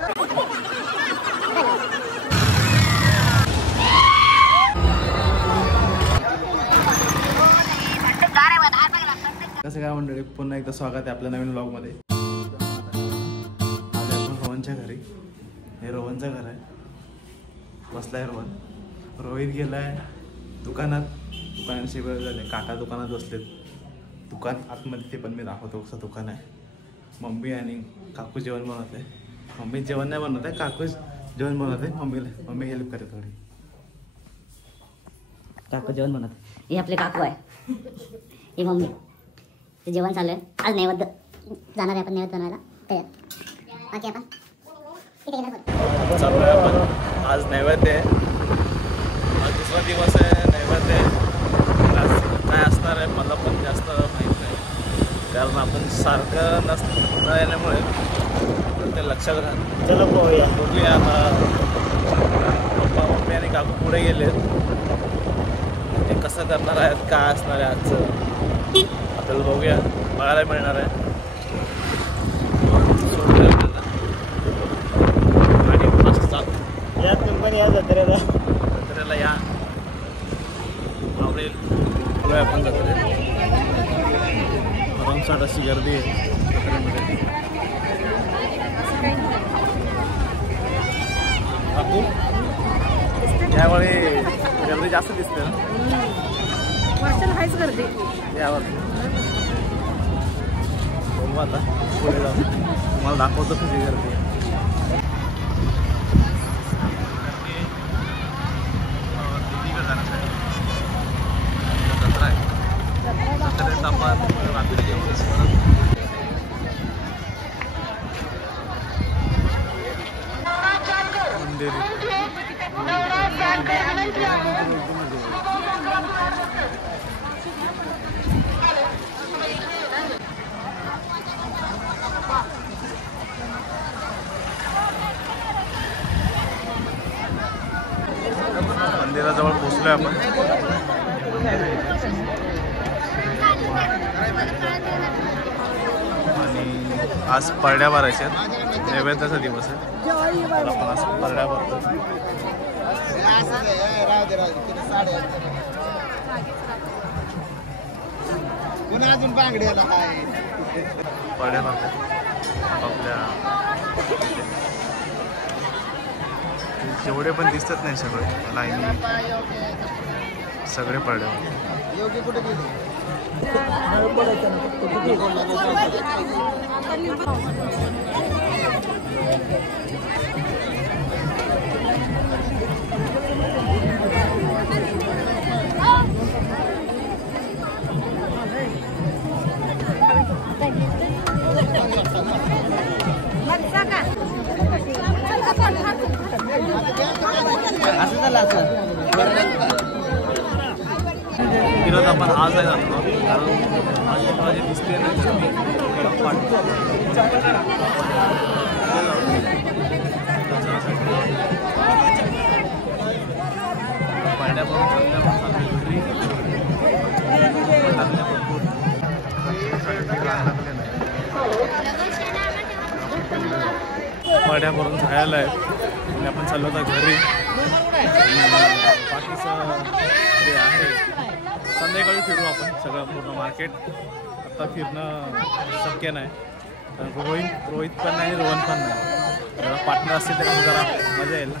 कसं काय मंडळी, पुन्हा एकदा स्वागत आहे आपल्या नवीन व्लॉगमध्ये. आज आपण रोहनच्या घरी. हे रोहनचं घर आहे. बसलाय रोहन. रोहित गेलाय दुकानात. दुकानाची वेळ झाली. काका दुकानात बसलेत. दुकान आतमध्ये ते पण मी दाखवतो कसं दुकान आहे. मम्मी आणि काकू जेवण बनवत आहे. मम्मी जेवण नाही बनवत आहे, काकू जेवण बनवत आहे. मम्मी हेल्प करते थोडी. काकू जेवण बनवत. हे आपले काकू आहे. ही मम्मी. ते जेवण चालू आहे. आज नैवेद्य जाणार आहे आपण नैवेद्य बनवायला. बाकी आपण चालू आहे. आपण आज नैवेद्य आहे. आज दुसरा दिवस आहे. नैवेद्य आज काय असणार आहे मला पण जास्त माहीत नाही, कारण आपण सारखं नसल्यामुळे ते लक्षात राहत. चला बघूया आता. पप्पा मम्मी आणि काकू पुढे गेलेत. ते कसं करणार आहेत, काय असणार आहे आजचं आपल्याला बघूया, बघायला मिळणार आहे. आणि मस्त चालू या कंपनी या जत्रेला या आवडेल. बघूया आपण जत्रेत. भरमसाठ अशी गर्दी आहे जत्रेमध्ये. काकू यावेळी गर्दी जास्त दिसते ना. वर्षाला हायच गर्दी यावर्षी. बघू आता पुढे जाऊन तुम्हाला दाखवतो कशी गर्दी आहे. जत्रा आहे. जत्रेत आपण रात्री जेवण मंदिर. मंदिराजवळ पोहोचलोय आपण. आणि आज परड्या भरायच्या आहेत. नैवेद्याचा दिवस आहे. तर आपण आज परड्या भरतो. परड्या भरतात आपल्या. जेवढे पण दिसतात नाही सगळे लाईनी सगळे पडले. फिरत आपण आज आहे जातो, कारण माझे दिसते नाही तर मी पाड्या भरून झालेला आहे. आणि आपण चाललो होता घरी. बाकीचं जे आहे संध्याकाळी फिरू आपण सगळं पूर्ण मार्केट. आता फिरणं शक्य नाही, कारण रोहित पण नाही, रोहन पण नाही. जरा पार्टनर असतील तर जरा मजा येईल ना.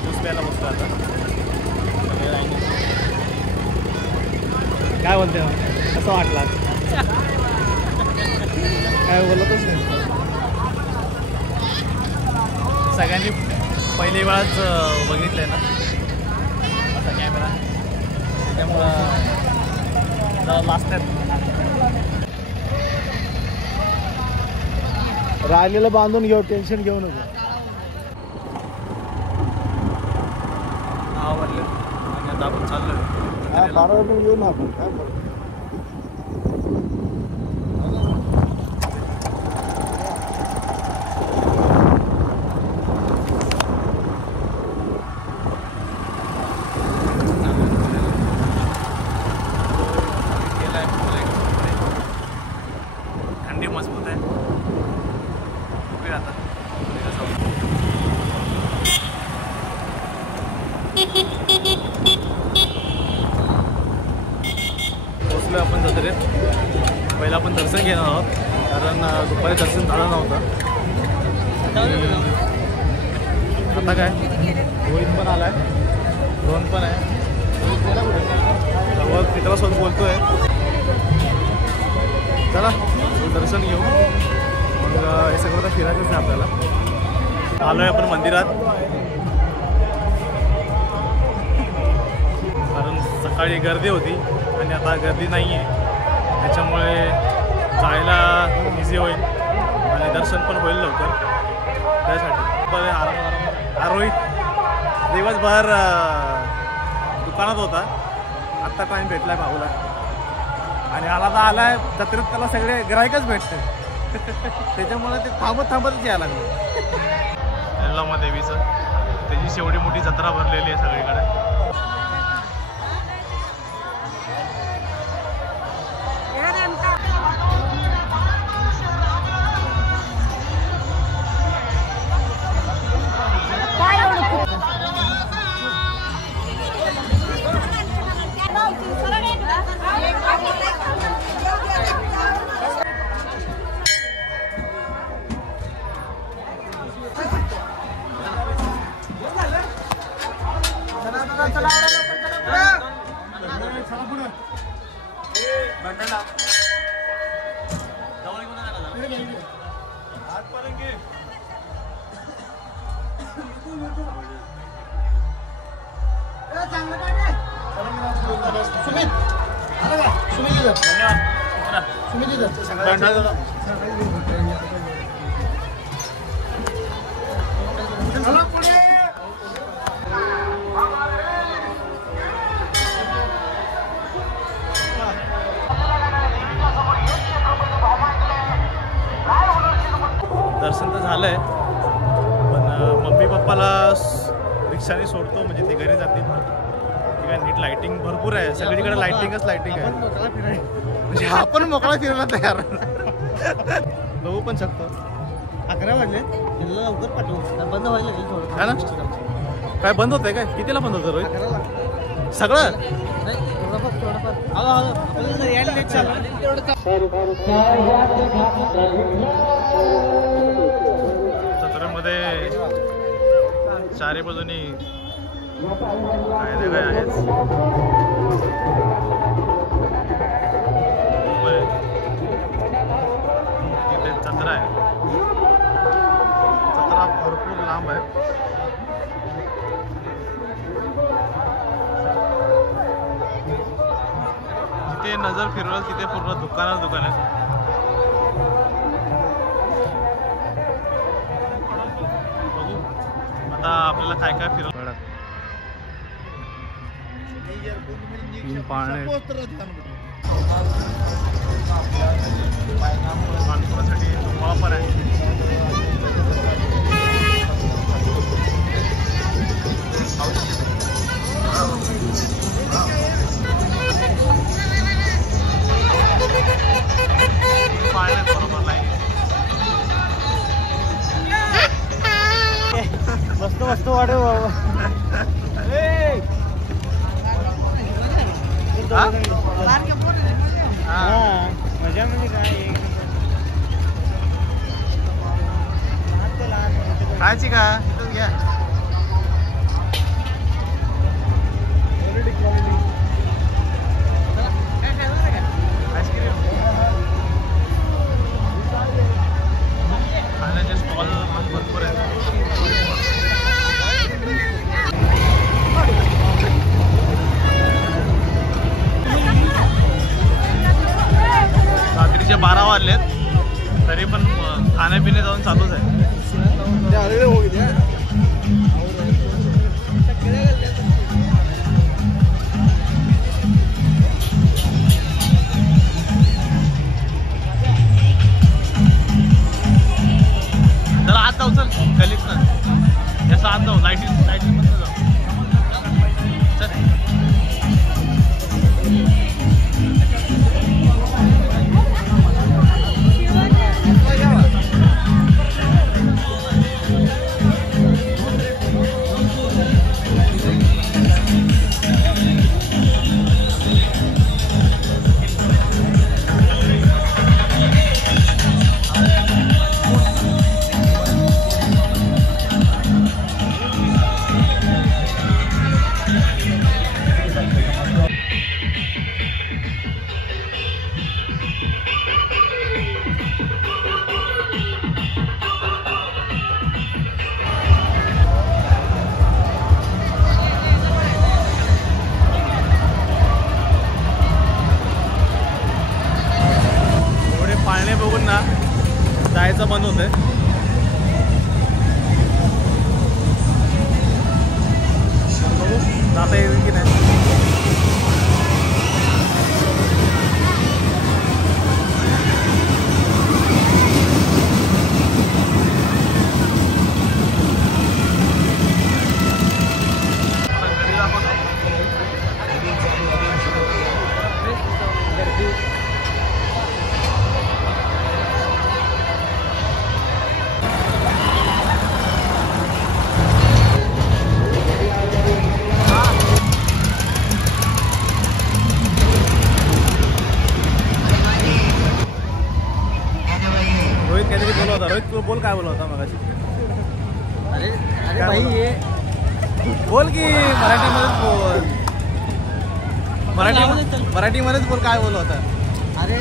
ज्यूस प्यायला बसतो आता. काय बोलते मग, कसं वाटलं? काय बोलतच नाही. सगळ्यांनी पहिली वेळाच बघितलंय ना असा कॅमेरा, त्यामुळं लास्ट राहिलेलं बांधून घेऊ, टेन्शन घेऊ नको. आवडलं आणि आपण चाललोय 12 वाजता येऊ ना आपण. काय आपण जत्रेत. पहिला आपण दर्शन घेणार आहोत कारण दुपारी दर्शन झालं नव्हतं. आता काय रोहित पण आला आहे, रोहन पण आहे, सर्व मित्रासोबत बोलतो आहे. चला दर्शन घेऊ, मग हे सगळं आता फिरायचंच आहे आपल्याला. आलो आहे आपण मंदिरात कारण सकाळी गर्दी होती आणि आता गर्दी नाही आहे, त्याच्यामुळे जायला इझी होईल आणि दर्शन पण होईल लवकर. त्यासाठी पण रोहित दिवसभर दुकानात होता, आत्ता टाईम भेटला आहे भाऊला आणि आला तर आला आहे जत्रेत, त्याला सगळे गिरायकच भेटते त्याच्यामुळे ते थांबतच यायला लागलं. यल्लामा देवीचं त्याची एवढी मोठी जत्रा भरलेली आहे सगळीकडे. दर्शन तर झालंय पण मम्मी पप्पाला रिक्षाने सोडतो, म्हणजे ते घरी जातील. ठीक आहे, नीट लाईटिंग भरपूर आहे सगळीकडे, लाईटिंगच लाईटिंग आहे. म्हणजे आपण मोकळा फिरायला तयार बघू पण शकतो. 11 वाजले, लवकर पाठवू, बंद व्हायला लागेल थोडं. काय ना काय बंद होतंय काय? कितीला बंद होतं रोहित सगळं? जत्रेमध्ये चारी बाजूनी काय आहेच. इथे जत्रा आहे, जत्रा भरपूर लांब आहे. जिथे नजर फिरवलं तिथे पूर्ण दुकान आहे. बघू आता आपल्याला काय काय फिरवलं. माणसासाठी तुम्हाला पण आहे. बरोबर लाईन वस्तू वाढव मजा म्हणजे काय खायची का घ्या. खाण्याचे स्टॉल भरपूर आहेत. रात्रीचे 12 वाजलेत तरी पण खाण्यापिणे जाऊन चालूच आहे. जरा आत जाऊ, चल गलीत ना याचा आत जाऊ, लाईटिंग मधून जाऊ. चल ना जायचं मन होतंय. बघू जाता येईल की नाही. रोहित काहीतरी बोलला होता. रोहित तू बोल काय बोलला होता मगाशी. अरे अरे भाई ये बोल की मराठीमध्येच बोल. मराठीमध्येच बोल काय बोलला होता. अरे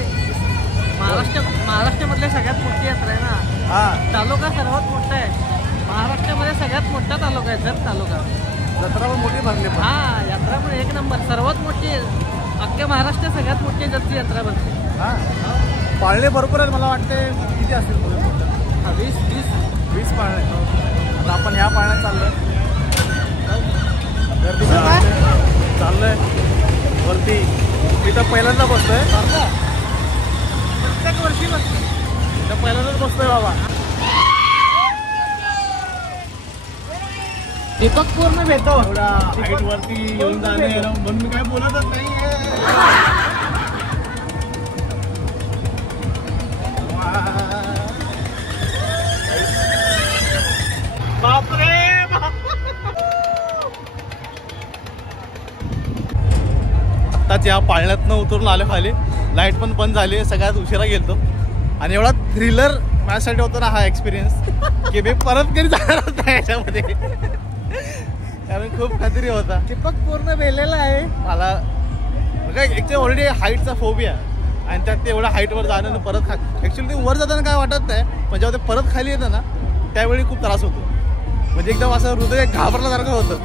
महाराष्ट्रामधल्या सगळ्यात मोठी यात्रा आहे ना. हा तालुका सर्वात मोठा आहे महाराष्ट्रामध्ये. सगळ्यात मोठा तालुका आहे जत तालुका. जत्रा पण मोठी भरली पण. हा यात्रा पण एक नंबर सर्वात मोठी आहे. अख्ख्या महाराष्ट्रात सगळ्यात मोठी जतची यात्रा भरते. हा पाळणे भरपूर आहेत. मला वाटते किती असतील 20 पाळणे. आता आपण ह्या पाळण्यात चाललोय. गर्दी चाललोय वरती. तिथं पहिल्यांदा बसतोय. प्रत्येक वर्षी बसते. तिथं पहिल्यांदाच बसतोय बाबा. दीपक पूर्ण भेटतो. एवढा हाईट वरती येऊन जाणे म्हणून मी काय बोलतच नाही. बापरे आत्ताच या पाळण्यातनं उतरून आले खाली. लाईट पण बंद झाली. सगळ्यात उशिरा गेलतो आणि एवढा थ्रिलर माझ्यासाठी होता ना हा एक्सपिरियन्स की मी परत कधी जाणार होता याच्यामध्ये. कारण खूप खात्री होता. दीपक पूर्ण भेलेला आहे. मला एक ऑलरेडी हाईटचा फोबिया आणि त्यात ते एवढ्या हाईटवर जाणं आणि परत ॲक्च्युली ते वर जाताना काय वाटत नाही पण जेव्हा ते परत खाली येतं ना त्यावेळी खूप त्रास होतो. म्हणजे एकदम असं हृदय घाबरल्यासारखं होतं.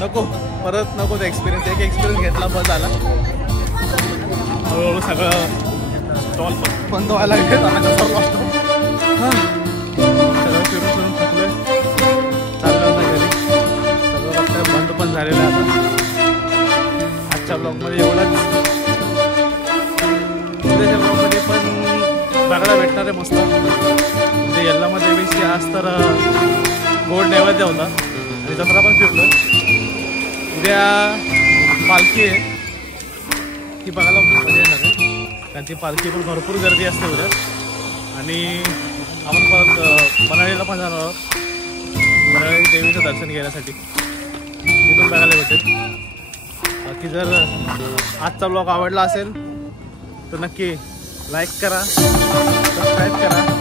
नको परत नको ते एक्सपिरियन्स. एक एक्सपिरियन्स घेतला बस झाला. हळूहळू सगळं स्टॉल बंद व्हायला लागले. सगळं फिरून फिरून थकलोय. चाललं होतं घरी. सगळं बघताय बंद पण झालेलं आहे आता. आजच्या ब्लॉगमध्ये एवढंच. उद्याच्या ब्लॉगमध्ये पण बघायला भेटणार आहे मस्त. म्हणजे यल्लामा देवीची आज तर गोड नैवेद्य होता आणि जत्रा पण फिरलो. उद्या पालखी आहे ती बघायला मजा येणार आहे. कारण ती पालखी पण भरपूर गर्दी असते उद्या. आणि आपण परत मनाळीला पण जाणार आहोत मनाळी देवीचं दर्शन घेण्यासाठी. तिथून बघायला भेटेल. बाकी जर आजचा ब्लॉग आवडला असेल तर नक्की लाईक करा, सबस्क्राईब करा.